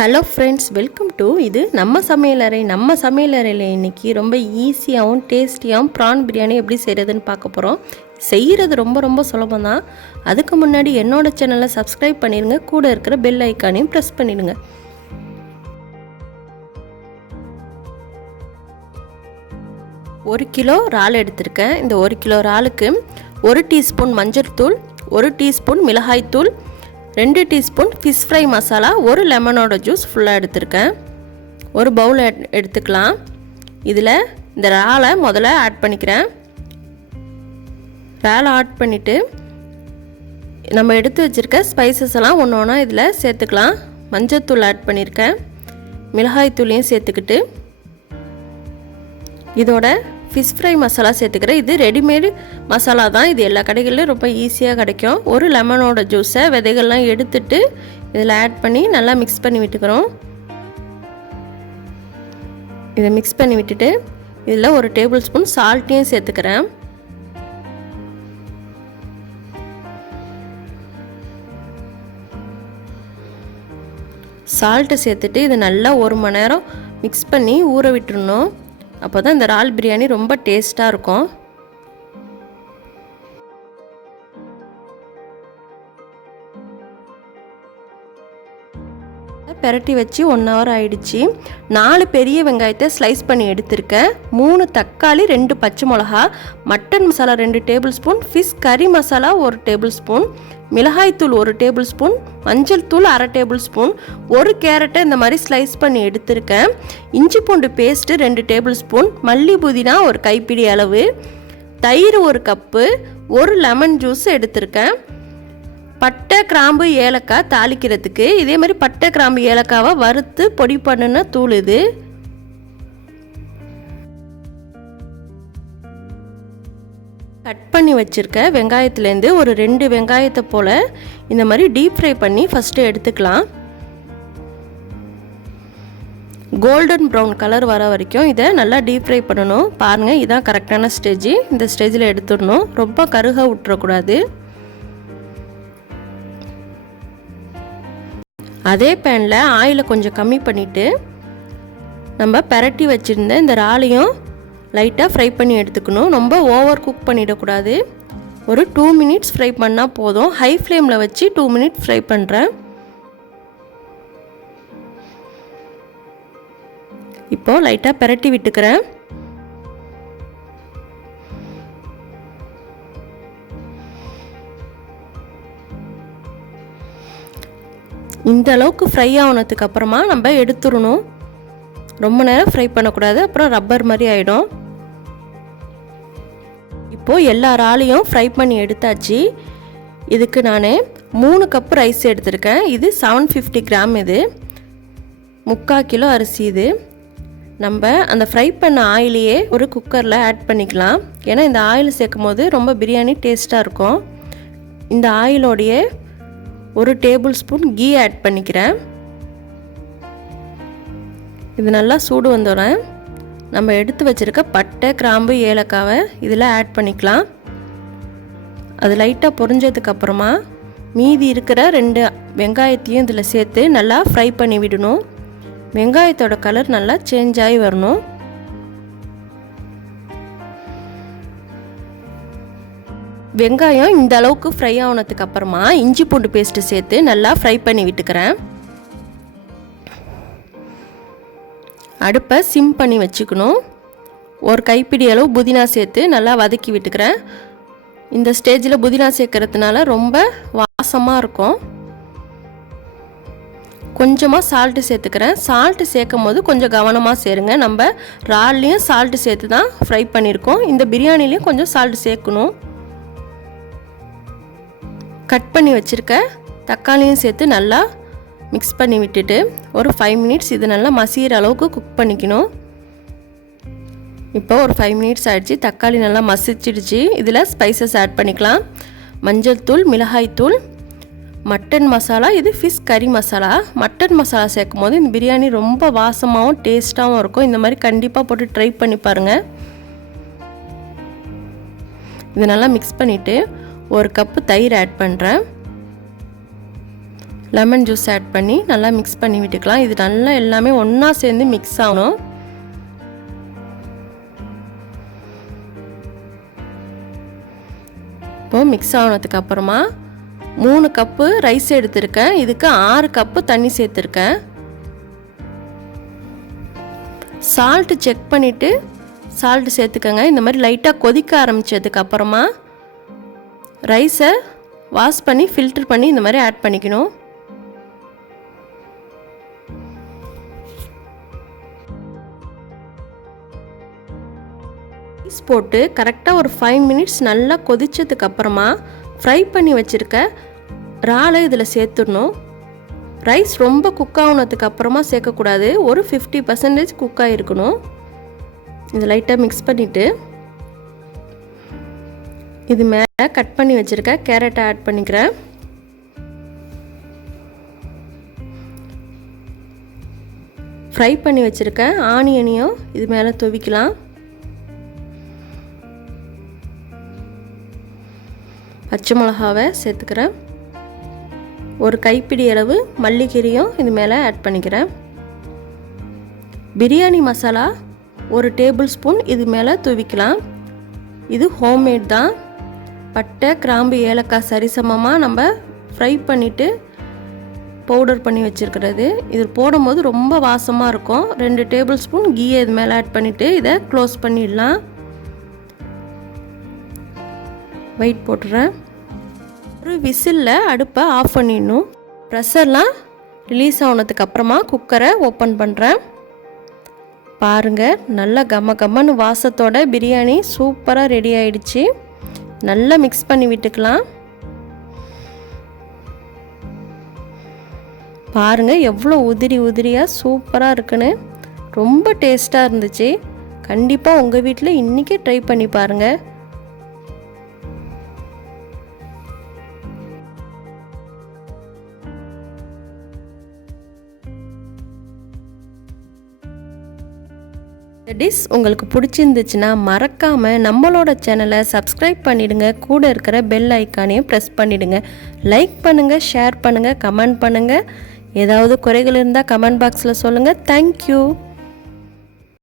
Hello friends, welcome to இது நம்ம சமையலறை. நம்ம சமையலறையில் இன்றைக்கி ரொம்ப ஈஸியாகவும் டேஸ்டியாகவும் ப்ரான் பிரியாணி எப்படி செய்கிறதுன்னு பார்க்க போகிறோம். செய்கிறது ரொம்ப ரொம்ப சுலபம் தான். அதுக்கு முன்னாடி என்னோடய சேனலை சப்ஸ்கிரைப் பண்ணிடுங்க, கூட இருக்கிற பெல் ஐக்கானையும் ப்ரெஸ் பண்ணிடுங்க. ஒரு கிலோ இறால் எடுத்திருக்கேன். இந்த 1 கிலோ இறாலுக்கு 1 டீஸ்பூன் மஞ்சள் தூள், 1 டீஸ்பூன் மிளகாய்த்தூள், 2 டீஸ்பூன் ஃபிஷ் ஃப்ரை மசாலா, 1 லெமனோட ஜூஸ் ஃபுல்லாக எடுத்திருக்கேன். ஒரு பவுல் எடுத்துக்கலாம். இதில் இந்த இறாலை முதல்ல ஆட் பண்ணிக்கிறேன். இறாலை ஆட் பண்ணிவிட்டு நம்ம எடுத்து வச்சுருக்க ஸ்பைசஸ் எல்லாம் ஒன்று ஒன்றா இதில் சேர்த்துக்கலாம். மஞ்சத்தூள் ஆட் பண்ணியிருக்கேன், மிளகாய்த்தூளையும் சேர்த்துக்கிட்டு இதோட ஃபிஷ் ஃப்ரை மசாலா சேர்த்துக்கிறேன். இது ரெடிமேடு மசாலா தான், இது எல்லா கடைகளிலும் ரொம்ப ஈஸியாக கிடைக்கும். 1 லெமனோட ஜூஸை விதைகள்லாம் எடுத்துட்டு இதில் ஆட் பண்ணி நல்லா மிக்ஸ் பண்ணி விட்டுக்கிறோம். இதை மிக்ஸ் பண்ணி விட்டுட்டு இதில் 1 டேபிள் ஸ்பூன் சால்ட்டையும் சேர்த்துக்கிறேன். சால்ட்டை சேர்த்துட்டு இது நல்லா 1 மணி நேரம் மிக்ஸ் பண்ணி ஊற விட்டுறணும். அப்போ தான் இந்த இறால் பிரியாணி ரொம்ப டேஸ்ட்டாக இருக்கும். பெரட்டி வச்சு 1 ஹவர் ஆயிடுச்சு. 4 பெரிய வெங்காயத்தை ஸ்லைஸ் பண்ணி எடுத்திருக்கேன். 3 தக்காளி, 2 பச்சை மிளகா, mutton masala 2 table spoon, fish கறி மசாலா 1 டேபிள் ஸ்பூன், மிளகாய்த்தூள் 1 டேபிள் ஸ்பூன், மஞ்சள் தூள் 1/2 டேபிள் ஸ்பூன், 1 கேரட்டை இந்த மாதிரி ஸ்லைஸ் பண்ணி எடுத்திருக்கேன். இஞ்சி பூண்டு பேஸ்ட்டு 2 டேபிள் ஸ்பூன், மல்லி புதினா 1 கைப்பிடி அளவு, தயிர் 1 கப்பு, 1 லெமன் ஜூஸ் எடுத்திருக்கேன். பட்டை, கிராம்பு, ஏலக்காய் தாளிக்கிறதுக்கு இதே மாதிரி பட்டை, கிராம்பு, ஏலக்காவை வறுத்து பொடி பண்ணுன தூள் இது. கட் பண்ணி வச்சுருக்க வெங்காயத்துலேருந்து ஒரு 2 வெங்காயத்தை போல் இந்த மாதிரி டீப் ஃப்ரை பண்ணி ஃபஸ்ட்டு எடுத்துக்கலாம். கோல்டன் ப்ரௌன் கலர் வர வரைக்கும் இதை நல்லா டீப் ஃப்ரை பண்ணணும். பாருங்கள், இதுதான் கரெக்டான ஸ்டேஜ். இந்த ஸ்டேஜில் எடுத்துடணும், ரொம்ப கருக விட்டுறக்கூடாது. அதே பேனில் ஆயிலை கொஞ்சம் கம்மி பண்ணிவிட்டு நம்ம பெரட்டி வச்சுருந்த இந்த இறாலையும் லைட்டாக ஃப்ரை பண்ணி எடுத்துக்கணும். ரொம்ப ஓவர் குக் பண்ணிடக்கூடாது. ஒரு 2 மினிட்ஸ் ஃப்ரை பண்ணால் போதும். ஹை ஃப்ளேமில் வச்சு 2 மினிட்ஸ் ஃப்ரை பண்ணுறேன். இப்போது லைட்டாக பெரட்டி விட்டுக்கிறேன். இந்த அளவுக்கு ஃப்ரை ஆனதுக்கு அப்புறமா நம்ம எடுத்துடணும். ரொம்ப நேரம் ஃப்ரை பண்ணக்கூடாது, அப்புறம் ரப்பர் மாதிரி ஆகிடும். இப்போது எல்லா இறாலையும் ஃப்ரை பண்ணி எடுத்தாச்சு. இதுக்கு நான் 3 கப்பு ரைஸ் எடுத்திருக்கேன். இது 750 கிராம். இது 3/4 கிலோ அரிசி. இது நம்ம அந்த ஃப்ரை பண்ண ஆயிலையே ஒரு குக்கரில் ஆட் பண்ணிக்கலாம். ஏன்னா இந்த ஆயில் சேர்க்கும் போது ரொம்ப பிரியாணி டேஸ்ட்டாக இருக்கும். இந்த ஆயிலோடைய 1 டேபிள் ஸ்பூன் கீ ஆட் பண்ணிக்கிறேன். இது நல்லா சூடு வந்தோடனே நம்ம எடுத்து வச்சுருக்க பட்டை, கிராம்பு, ஏலக்காவை இதில் ஆட் பண்ணிக்கலாம். அது லைட்டாக பொரிஞ்சதுக்கப்புறமா மீதி இருக்கிற 2 வெங்காயத்தையும் இதில் சேர்த்து நல்லா ஃப்ரை பண்ணி விடணும். வெங்காயத்தோட கலர் நல்லா சேஞ்ச் ஆகி வரணும். வெங்காயம் இந்த அளவுக்கு ஃப்ரை ஆனதுக்கு அப்புறமா இஞ்சி பூண்டு பேஸ்ட்டு சேர்த்து நல்லா ஃப்ரை பண்ணி விட்டுக்கிறேன். அடுப்பை சிம் பண்ணி வச்சுக்கணும். 1 கைப்பிடி அளவு புதினா சேர்த்து நல்லா வதக்கி விட்டுக்கிறேன். இந்த ஸ்டேஜில் புதினா சேர்க்கறதுனால ரொம்ப வாசமாக இருக்கும். கொஞ்சமாக சால்ட்டு சேர்த்துக்கிறேன். சால்ட்டு சேர்க்கும் போது கொஞ்சம் கவனமாக சேருங்க. நம்ம இறால்லையும் சால்ட்டு சேர்த்து தான் ஃப்ரை பண்ணியிருக்கோம். இந்த பிரியாணிலையும் கொஞ்சம் சால்ட்டு சேர்க்கணும். கட் பண்ணி வச்சுருக்க தக்காளியும் சேர்த்து நல்லா மிக்ஸ் பண்ணி விட்டுட்டு ஒரு 5 மினிட்ஸ் இது நல்லா மசிகிற அளவுக்கு குக் பண்ணிக்கணும். இப்போ ஒரு 5 மினிட்ஸ் ஆகிடுச்சு. தக்காளி நல்லா மசிச்சிடுச்சு. இதில் ஸ்பைசஸ் ஆட் பண்ணிக்கலாம். மஞ்சள் தூள், மிளகாய்த்தூள், மட்டன் மசாலா, இது ஃபிஷ் கறி மசாலா. மட்டன் மசாலா சேர்க்கும் போது இந்த பிரியாணி ரொம்ப வாசமாகவும் டேஸ்ட்டாகவும் இருக்கும். இந்த மாதிரி கண்டிப்பாக போட்டு ட்ரை பண்ணி பாருங்கள். இது நல்லா மிக்ஸ் பண்ணிவிட்டு 1 கப்பு தயிர் ஆட் பண்ணுறேன். லெமன் ஜூஸ் ஆட் பண்ணி நல்லா மிக்ஸ் பண்ணி விட்டுக்கலாம். இது நல்லா எல்லாமே ஒன்றா சேர்ந்து மிக்ஸ் ஆகணும். இப்போது மிக்ஸ் ஆனதுக்கு அப்புறமா 3 கப்பு ரைஸ் எடுத்திருக்கேன். இதுக்கு 6 கப்பு தண்ணி சேர்த்துருக்கேன். சால்ட்டு செக் பண்ணிவிட்டு சால்ட்டு சேர்த்துக்கங்க. இந்த மாதிரி லைட்டாக கொதிக்க ஆரம்பித்ததுக்கு அப்புறமா ரைஸை வாஷ் பண்ணி ஃபில்டர் பண்ணி இந்த மாதிரி ஆட் பண்ணிக்கணும். ரைஸ் போட்டு கரெக்டாக ஒரு 5 மினிட்ஸ் நல்லா கொதிச்சதுக்கு அப்புறமா ஃப்ரை பண்ணி வச்சுருக்க இறாலை இதில் சேர்த்துடணும். ரைஸ் ரொம்ப குக் ஆகுனதுக்கு அப்புறமா சேர்க்கக்கூடாது. ஒரு 50% குக் ஆகிருக்கணும். இது லைட்டாக மிக்ஸ் பண்ணிவிட்டு இது மேலே கட் பண்ணி வச்சுருக்க கேரட்டை ஆட் பண்ணிக்கிறேன். ஃப்ரை பண்ணி வச்சுருக்க ஆனியனையும் இது மேலே துவிக்கலாம். பச்சை மிளகாவை சேர்த்துக்கிறேன். ஒரு கைப்பிடி அளவு மல்லிக்கீரையும் இது மேலே ஆட் பண்ணிக்கிறேன். பிரியாணி மசாலா 1 டேபிள் ஸ்பூன் இது மேலே தூவிக்கலாம். இது ஹோம்மேட் தான். பட்டை, கிராம்பு, ஏலக்காய் சரிசமமாக நம்ம ஃப்ரை பண்ணிவிட்டு பவுடர் பண்ணி வச்சுருக்கிறது. இது போடும்போது ரொம்ப வாசமாக இருக்கும். 2 டேபிள் ஸ்பூன் கீயை இது மேலே ஆட் பண்ணிவிட்டு இதை க்ளோஸ் பண்ணிடலாம். வெயிட் போட்டுறேன். ஒரு விசிலில் அடுப்பை ஆஃப் பண்ணிடணும். ப்ரெஷர்லாம் ரிலீஸ் ஆனதுக்கு அப்புறமா குக்கரை ஓப்பன் பண்ணுறேன். பாருங்கள், நல்லா கம்மன்னு வாசத்தோட பிரியாணி சூப்பராக ரெடி ஆயிடுச்சு. நல்லா மிக்ஸ் பண்ணி விட்டுக்கலாம். பாருங்கள் எவ்வளோ உதிரியாக சூப்பராக இருக்குன்னு. ரொம்ப டேஸ்ட்டாக இருந்துச்சு. கண்டிப்பாக உங்கள் வீட்டில் இன்றைக்கி ட்ரை பண்ணி பாருங்கள். டிஷ் உங்களுக்கு பிடிச்சிருந்துச்சுன்னா மறக்காமல் நம்மளோட சேனலை சப்ஸ்கிரைப் பண்ணிவிடுங்க. கூட இருக்கிற பெல் ஐக்கானையும் ப்ரெஸ் பண்ணிவிடுங்க. லைக் பண்ணுங்கள், ஷேர் பண்ணுங்கள், கமெண்ட் பண்ணுங்கள். ஏதாவது குறைகள் இருந்தால் கமெண்ட் பாக்ஸில் சொல்லுங்கள். தேங்க்யூ.